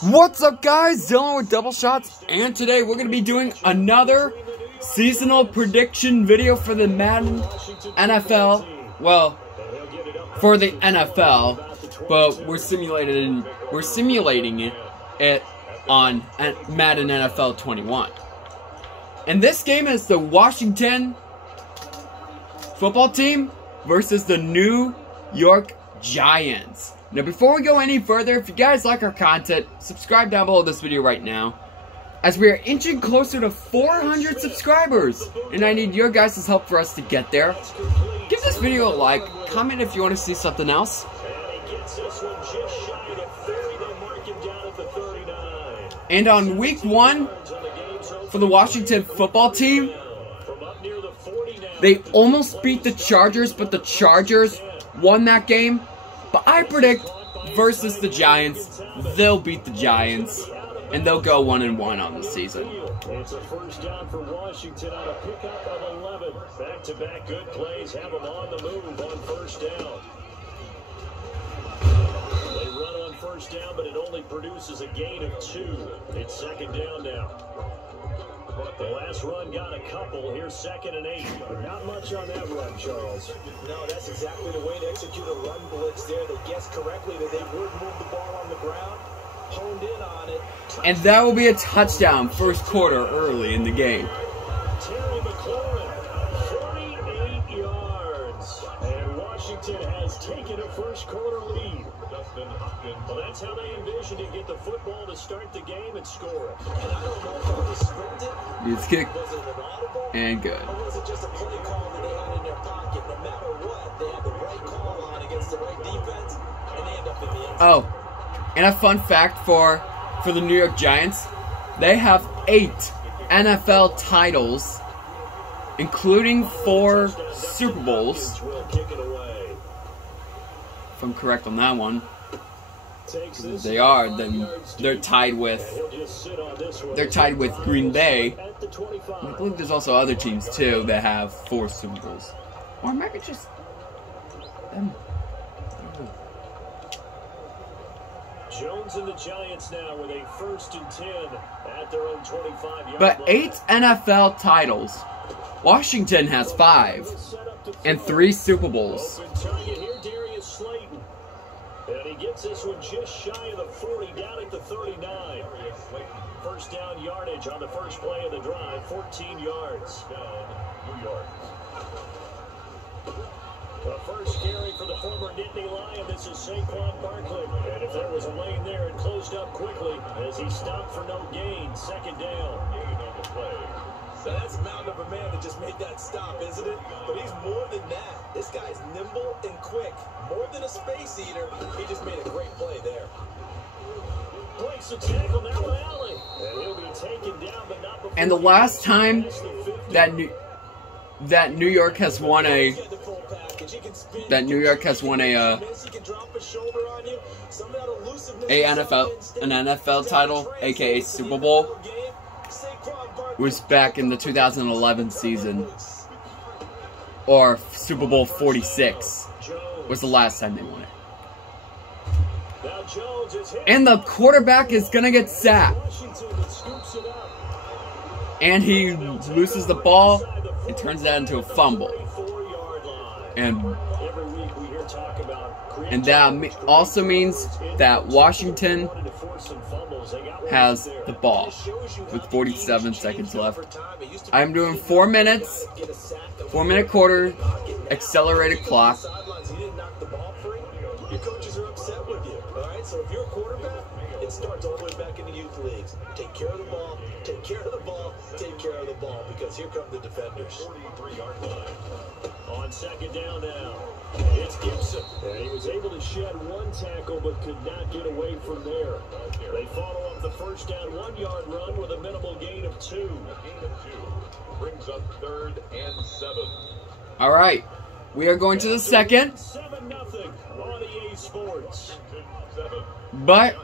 What's up, guys? Dylan with Double Shots, and today we're going to be doing another seasonal prediction video for the Madden NFL. Well, for the NFL, but we're simulating it on Madden NFL 21. And this game is the Washington football team versus the New York Giants. Now, before we go any further, if you guys like our content, subscribe down below this video right now, as we are inching closer to 400 subscribers, and I need your guys' help for us to get there. Give this video a like, comment if you want to see something else. And on week 1, for the Washington football team, they almost beat the Chargers, but the Chargers won that game. But I predict versus the Giants, they'll beat the Giants, and they'll go 1-1 on the season. It's a first down for Washington on a pickup of 11. Back-to-back good plays have them on the move on first down. They run on first down, but it only produces a gain of 2. It's second down now. The last run got a couple. Here's 2nd and 8. Not much on that run, Charles. No, that's exactly the way to execute a run blitz there. They guessed correctly that they would move the ball on the ground, honed in on it. And that will be a touchdown first quarter early in the game. Terry McLaurin, 48 yards. And Washington has taken a first quarter lead. Well, that's how they envisioned to get the football to start the game and score it. And I don't know if it was scripted. It's kicked. Was it an audible? And good. Or was it just a play call that they had in their pocket? No matter what, they had the right call on against the right defense, and they end up in the end zone. Oh, and a fun fact for the New York Giants, they have 8 NFL titles, including 4 Super Bowls. If I'm correct on that one. They are. Then they're tied with Green Bay. I believe there's also other teams too that have 4 Super Bowls, or maybe just them. Jones and the Giants now with a 1st and 10 at their own 25-yard But line. 8 NFL titles. Washington has 5 and 3 Super Bowls. And he gets this one just shy of the 40, down at the 39. First down yardage on the first play of the drive, 14 yards. New York. The first carry for the former Nittany Lion. This is Saquon Barkley. And if there was a lane there, it closed up quickly as he stopped for no gain. 2nd down. Gain on the play. So that's a mountain of a man that just made that stop, isn't it? But he's more than that. This guy's nimble and quick. More than a space eater. He just made a great play there. Breaks a tackle now in alley. And he'll be taken down, but not before. And the last time that New York has won a NFL title, aka Super Bowl, was back in the 2011 season, or Super Bowl 46 was the last time they won it. And the quarterback is gonna get sacked, and he loses the ball and turns that into a fumble. And that also means that Washington has the ball with 47 seconds left. I'm doing 4 minutes, 4-minute quarter, accelerated clock. Your coaches are upset with you, all right? So if you're a quarterback, it starts all the way back in the youth leagues. Take care of the ball, take care of the ball, take care of the ball, because here come the defenders. 43-yard line. On 2nd down now, it's Gibson. And he was able to shed 1 tackle, but could not get away from there. They follow up the first down 1-yard run with a minimal gain of 2. Brings up 3rd and 7. All right, we are going to the second. 7-0 on EA Sports. But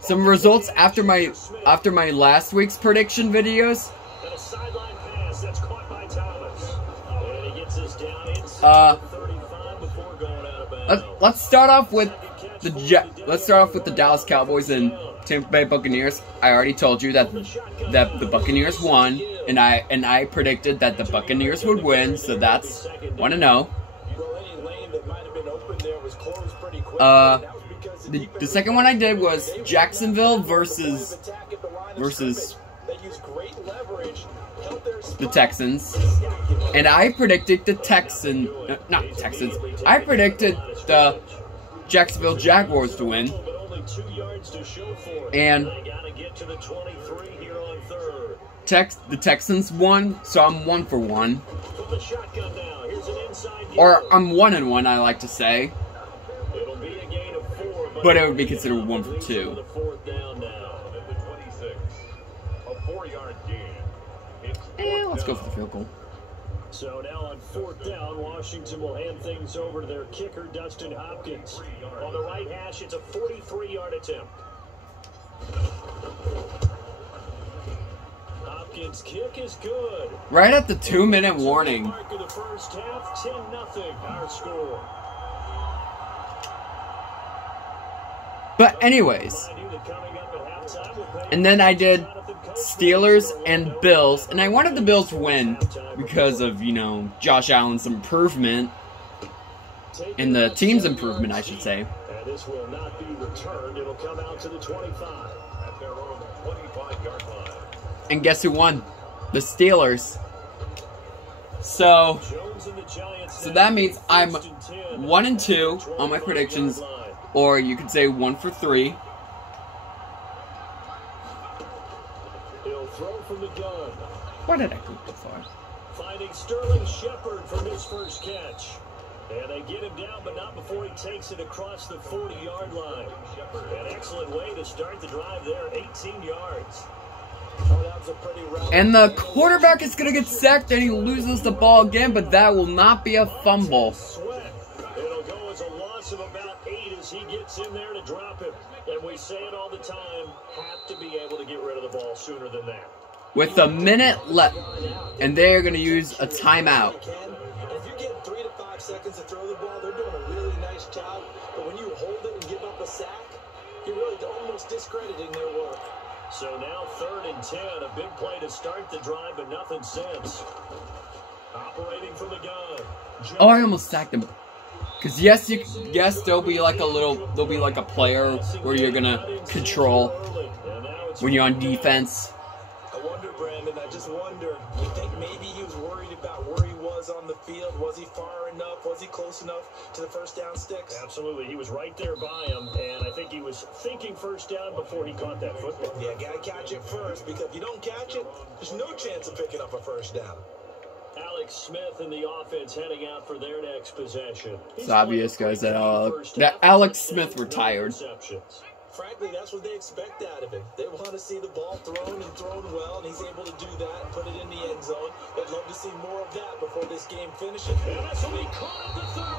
some results after my last week's prediction videos. And a sideline pass that's caught by Thomas. And he gets us down inside 35 before going out of bounds. let's start off with the Dallas Cowboys and Tampa Bay Buccaneers. I already told you that the Buccaneers won, and I predicted that the Buccaneers would win, so that's 1-0. The second one I did was Jacksonville versus the Texans, and I predicted I predicted the Jacksonville Jaguars to win, and the Texans won, so I'm 1 for 1, or I'm 1-1, I like to say, but it would be considered 1 for 2. Let's go for the field goal. So now on 4th down, Washington will hand things over to their kicker, Dustin Hopkins. On the right hash, it's a 43-yard attempt. Hopkins' kick is good. Right at the 2-minute warning. Mark of the first half, 10-0 our score. But anyways, and then I did Steelers and Bills, and I wanted the Bills to win because of, you know, Josh Allen's improvement, and the team's improvement, I should say. And this will not be returned. It'll come out to the 25. At their own 25-yard line. And guess who won? The Steelers. So that means I'm 1-2 on my predictions, or you could say 1 for 3. From the gun. Why did I go too far? Finding Sterling Shepard from his first catch. And they get him down, but not before he takes it across the 40-yard line. An excellent way to start the drive there, 18 yards. And the quarterback is going to get sacked, and he loses the ball again, but that will not be a fumble. It'll go as a loss of about 8 as he gets in there to drop him. And we say it all the time, have to be able to get rid of the ball sooner than that. With a minute left, and they're going to use a timeout. If you get 3 to 5 seconds to throw the ball, they're doing a really nice job. But when you hold it and give up a sack, you're really almost discrediting their work. So now 3rd and 10, a big play to start the drive, but nothing since. Operating from the gun. Oh, I almost sacked him. Because yes, there'll be like a player where you're gonna control when you're on defense. I just wonder, you think maybe he was worried about where he was on the field? Was he far enough? Was he close enough to the first down sticks? Absolutely. He was right there by him, and I think he was thinking first down before he caught that football. Yeah, got to catch it first, because if you don't catch it, there's no chance of picking up a first down. Alex Smith and the offense heading out for their next possession. It's obvious, guys, that Alex Smith retired. Frankly, that's what they expect out of him. They want to see the ball thrown and thrown well, and he's able to do that and put it in the end zone. They'd love to see more of that before this game finishes.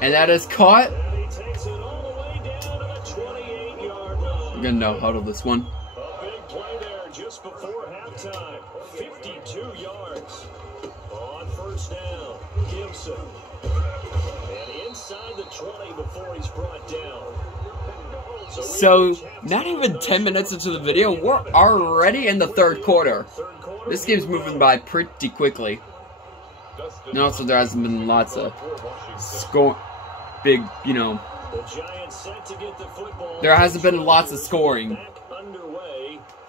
And that is caught. And he takes it all the way down to the 28-yard line. We're going to no-huddle this one. A big play there just before halftime. 52 yards on first down. Gibson. And inside the 20 before he's brought down. So, not even 10 minutes into the video, we're already in the 3rd quarter. This game's moving by pretty quickly. And also, there hasn't been lots of big, you know, there hasn't been lots of scoring.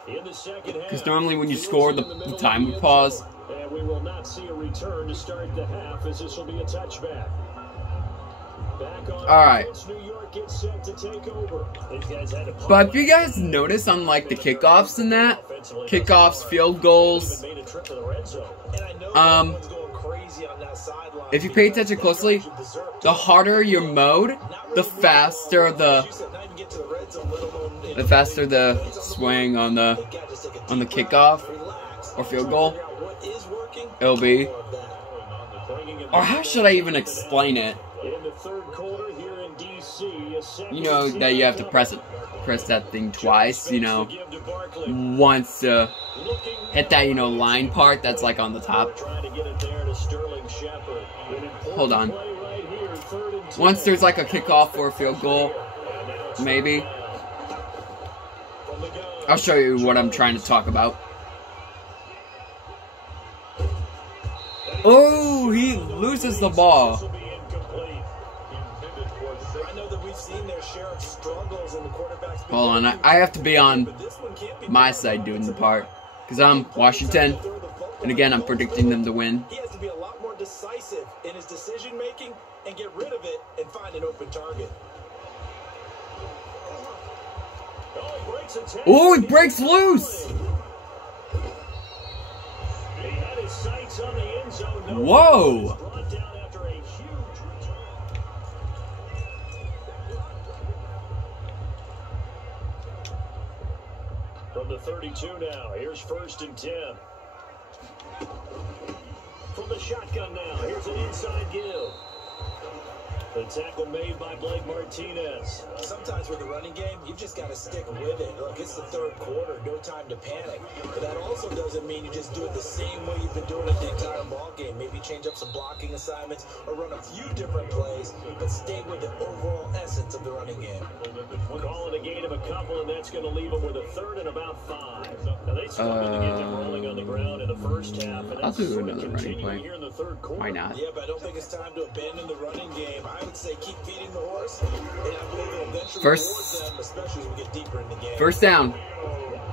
Because normally when you score, the time would pause. And we will not see a return to start the half, as this will be a touchback. Alright. But if you guys notice on like the kickoffs and that, kickoffs, field goals, if you pay attention closely, the harder your mode, the faster the swing on the kickoff or field goal it'll be. Or how should I even explain it? You know that you have to press that thing twice, you know, once to hit that, you know, line part that's like on the top. Hold on. Once there's like a kickoff or a field goal, maybe. I'll show you what I'm trying to talk about. Oh, he loses the ball. Hold on, I have to be on my side doing the part. Because I'm Washington. And again, I'm predicting them to win. He has to be a lot more decisive in his decision making and get rid of it and find an open target. Oh, he breaks loose! Whoa! From the 32 now, here's 1st and 10. From the shotgun now, here's an inside give. The tackle made by Blake Martinez. Sometimes with the running game, you've just got to stick with it. Look, it's the 3rd quarter, no time to panic. But that also doesn't mean you just do it the same way you've been doing it the entire ball game. Maybe change up some blocking assignments or run a few different plays, but stay with the overall essence of the running game. Calling a gain of a couple, and that's going to leave them with a 3rd and about 5. Now they struggled to get them rolling on the ground in the first half. And I'll do another running play. here in the 3rd quarter. Why not? Yeah, but I don't think it's time to abandon the running game. I would say keep feeding the horse, and I believe it'll eventually reward them, especially as we get deeper in the game. First down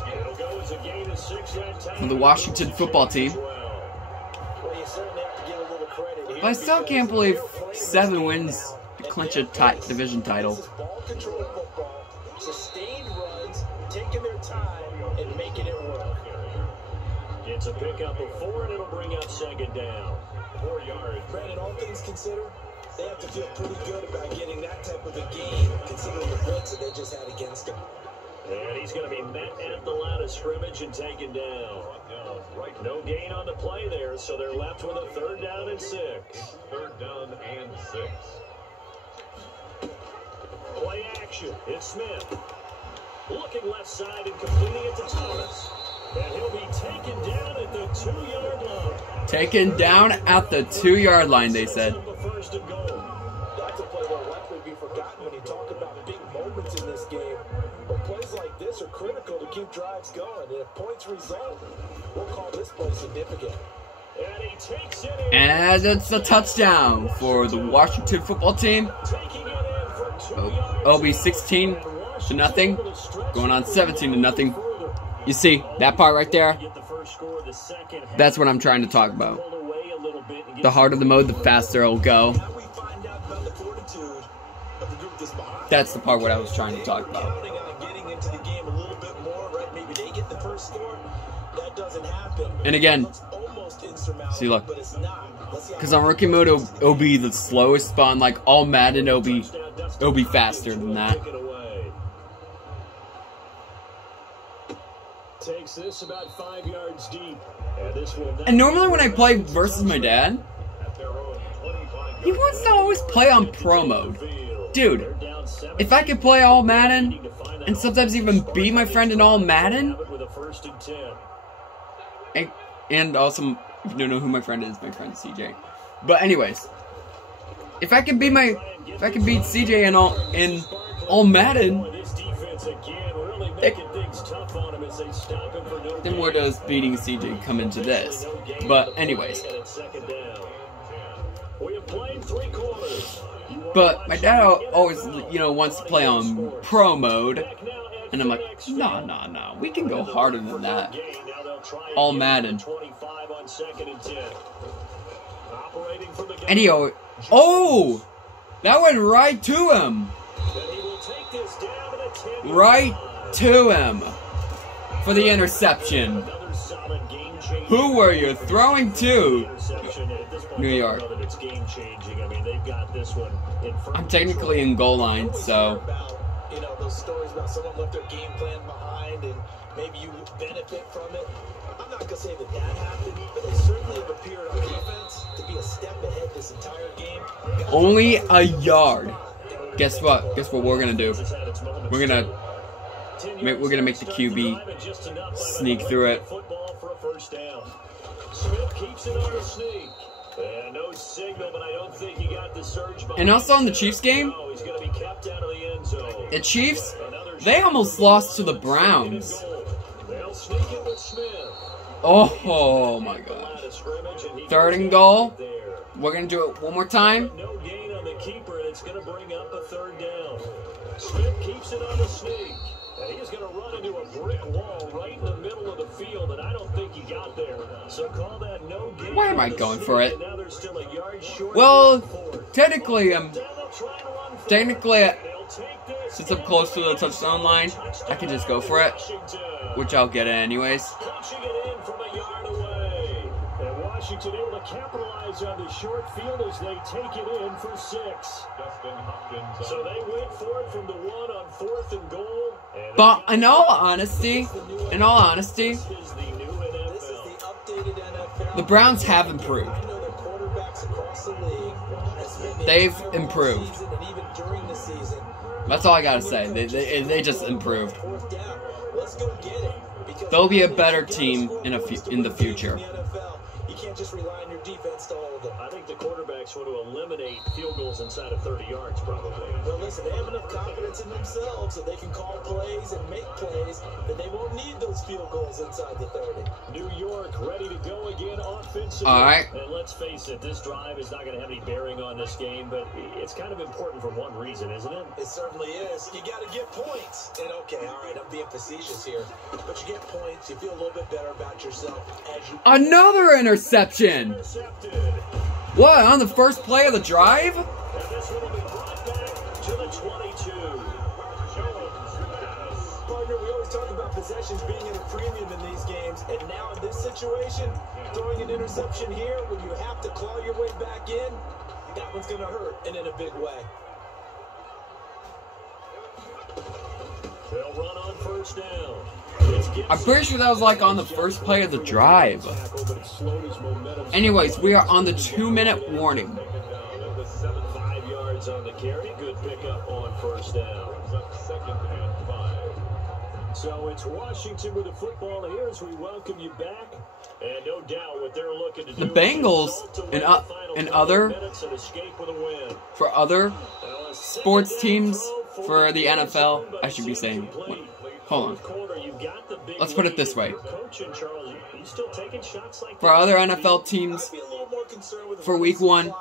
It'll go as a gain of 6 that time. for the Washington football team. Well, you certainly have to give a little credit here. But I still can't believe 7 wins to clinch a division title. This is ball control football, sustained runs, taking their time, and making it work. It's a pickup of 4, and it'll bring up 2nd down. 4 yards. Brandon, all things considered, they have to feel pretty good about getting that type of a game, considering the blitz that they just had against them. And he's going to be met at the line of scrimmage and taken down. No gain on the play there, so they're left with a 3rd down and 6. 3rd down and 6. Play action. It's Smith. Looking left side and completing it to Thomas. And he'll be taken down at the 2-yard line. Taken down at the 2-yard line, they said. First and goal. That's a play that'll likely be forgotten when you talk about big moments in this game. But plays like this are critical to keep drives going. And if points result, we'll call this play significant. And he takes it in. And it's a touchdown for the Washington football team. Taking it in for 2 yards. It'll be 16-0, going on 17-0. You see that part right there? That's what I'm trying to talk about. The harder the mode, the faster it'll go. That's the part what I was trying to talk about. And again, see, look, because on rookie mode it'll be the slowest spawn. Like all Madden, it'll be faster than that. Takes this about 5 yards deep. And normally when I play versus my dad, he wants to always play on pro mode. Dude, if I could play all Madden, and sometimes even beat my friend in all Madden, and also, if you don't know who my friend is CJ. But anyways, if I could beat CJ in all Madden, then where does beating CJ come into this? But anyways. But my dad always, wants to play on pro mode. And I'm like, no, we can go harder than that. All Madden. And oh! That went right to him. Right to him. For the interception. Who were you throwing to? New York. I'm technically in goal line, so. Those stories about someone left their game plan behind and maybe you benefit from it. I'm not going to say that happened, but they certainly have appeared on defense to be a step ahead this entire game. Only a yard. Guess what? Guess what we're going to do? We're going to make the QB sneak through it. Smith keeps it on a sneak. No signal, but I don't think he got the surge. And also in the Chiefs game, No, he's going to be kept out of the end zone. the Chiefs, they almost lost to the Browns. They'll sneak it with Smith. Oh my gosh. 3rd and goal. We're going to do it one more time. No gain on the keeper, and it's going to bring up a 3rd down. Smith keeps it on the sneak. And he's going to run into a brick wall right in the middle of the field, and I don't think he got there. So call that no gain. Why am I going for it? Now they're still a yard short. Well, technically, since I'm close to the touchdown line, I can just go for it, which I'll get it anyways. Punching it in from a yard away. And Washington able to capitalize on the short field as they take it in for 6. So they went for it from the 1 on 4th and goal. But in all honesty, the Browns have improved. They've improved. That's all I gotta say. They just improved. They'll be a better team in the future. You can't just rely on your defense to hold them. I think the quarterbacks want to eliminate field goals inside of 30 yards, probably. Well, listen, they have enough confidence in themselves that they can call plays and make plays, that they won't need those field goals inside the 30. New York ready to go again offensively. All right. And let's face it, this drive is not going to have any bearing on this game, but it's kind of important for one reason, isn't it? It certainly is. You got to get points. And okay, all right, I'm being facetious here, but you get points, you feel a little bit better about yourself as you... Another interception! What, on the first play of the drive? And this one will be brought back to the 22. Partner, we always talk about possessions being at a premium in these games, and now in this situation, throwing an interception here when you have to claw your way back in, that one's going to hurt, and in a big way. They'll run on 1st down. I'm pretty sure that was like on the first play of the drive. Anyways, we are on the 2-minute warning. 5 yards on the carry. Good pickup on 1st down. 2nd and 5. So it's Washington with the football here as we welcome you back. And no doubt what they're looking to do. The Bengals and other sports teams for the NFL, I should be saying. Hold on. Let's put it this way. For other NFL teams, for week 1,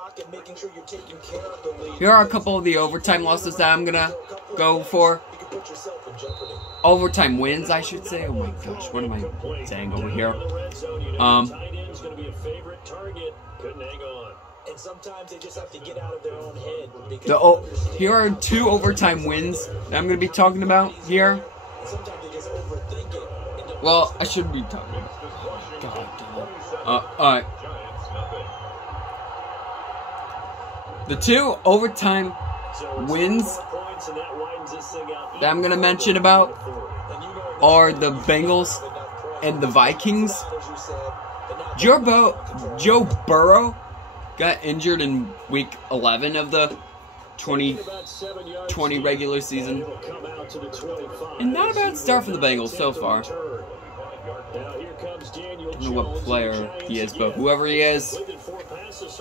here are a couple of the overtime losses that I'm gonna go for. Overtime wins, I should say. Oh my gosh, what am I saying over here? And sometimes they just have to get out of their own head. Here are 2 overtime wins that I'm going to be talking about here. Sometimes they just overthink it. Well, I shouldn't be talking about. God damn. Alright. The 2 overtime wins that I'm going to mention about are the Bengals and the Vikings. Joe Burrow got injured in week 11 of the 2020 regular season. And not a bad start for the Bengals so far. I don't know what player he is, but whoever he is,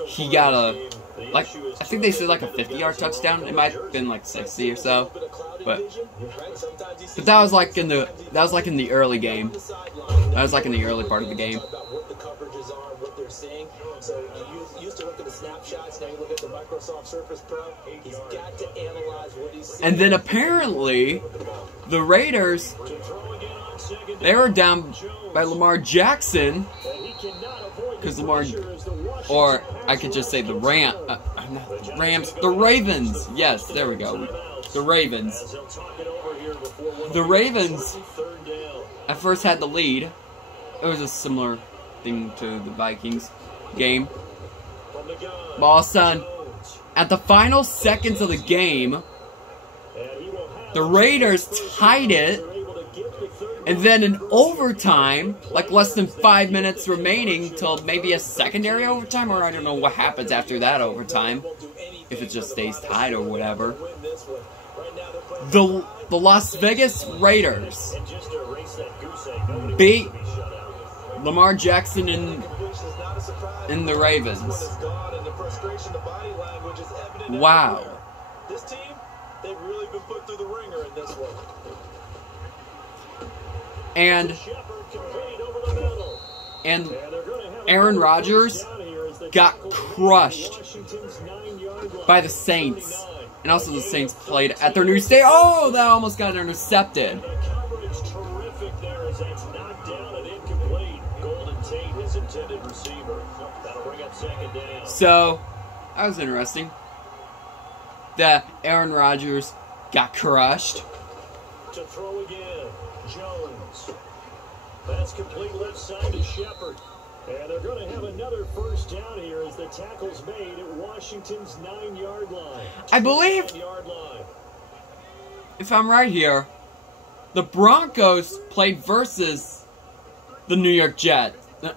he got a, like, I think they said like a 50-yard touchdown. It might have been like 60 or so, but that was like in the early game. That was like in the early part of the game. So you used to look at the snapshots, now you look at the Microsoft Surface Pro. He's got to analyze what he's seeing. And then apparently, the Raiders, they were down by Lamar Jackson, because or I could just say the Rams, the Ravens. Yes, there we go. The Ravens. The Ravens at first had the lead. It was a similar thing to the Vikings game. But all of a sudden, at the final seconds of the game, the Raiders tied it, and then in overtime, like less than 5 minutes remaining till maybe a secondary overtime, or I don't know what happens after that overtime, if it just stays tied or whatever. The Las Vegas Raiders beat Lamar Jackson and in the Ravens. Wow. This team, they've really been put through the ringer in this one. And Aaron Rodgers got crushed by the Saints. And also the Saints played at their new stadium. Oh, that almost got intercepted. So, that was interesting. That Aaron Rodgers got crushed. To throw again, Jones. That's complete left side to Shepard. And they're going to have another first down here as the tackle's made at Washington's 9-yard line. I believe, if I'm right here, the Broncos played versus the New York Jets. I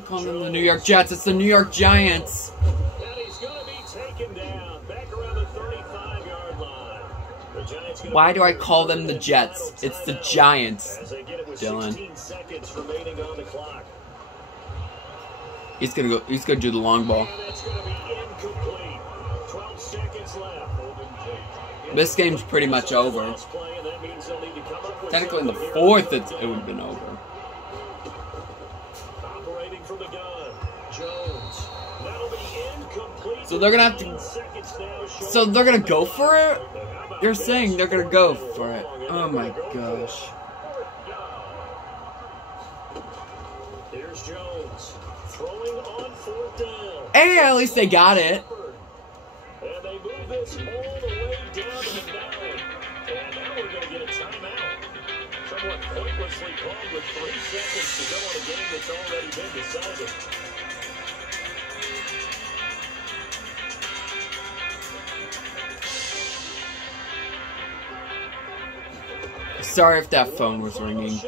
call them the New York Jets. It's the New York Giants. And he's going to be taken down back around the 35-yard line. The Giants. Why do I call them the Jets? It's the Giants, Dylan. 16 seconds remaining on the clock. He's gonna do the long ball. And it's going to be incomplete. 12 seconds left. This game's pretty much over. Technically in the fourth it would have been over. Operating from the gun. Jones. That'll be incomplete. So they're gonna have to. So they're gonna go for it? You're saying they're gonna go for it. Oh my gosh. Here's Jones. Throwing on fourth down. Hey, at least they got it. And they move this all the way down to the 9. And now we're going to get a timeout. Somewhat pointlessly called with 3 seconds to go on a game that's already been decided. Sorry if that phone was ringing.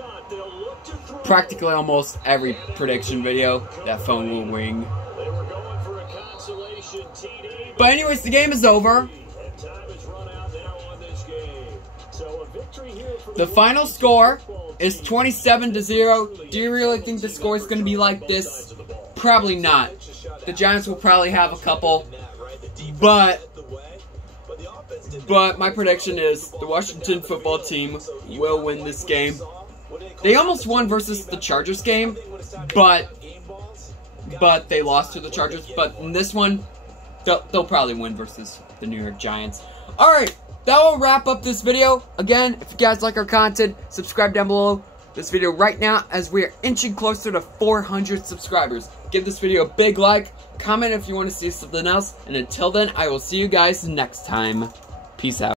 Practically almost every prediction video, that phone will ring. They were going for a consolation TD. But anyways, the game is over. And time has run out now on this game. So a victory here for The final score is 27-0. Do you really think the score is going to be like this? Probably not. The Giants will probably have a couple. But my prediction is the Washington football team will win this game. They almost won versus the Chargers game, but they lost to the Chargers. But in this one, they'll probably win versus the New York Giants. Alright, that will wrap up this video. Again, if you guys like our content, subscribe down below this video right now as we are inching closer to 400 subscribers. Give this video a big like, comment if you want to see something else, and until then, I will see you guys next time. Peace out.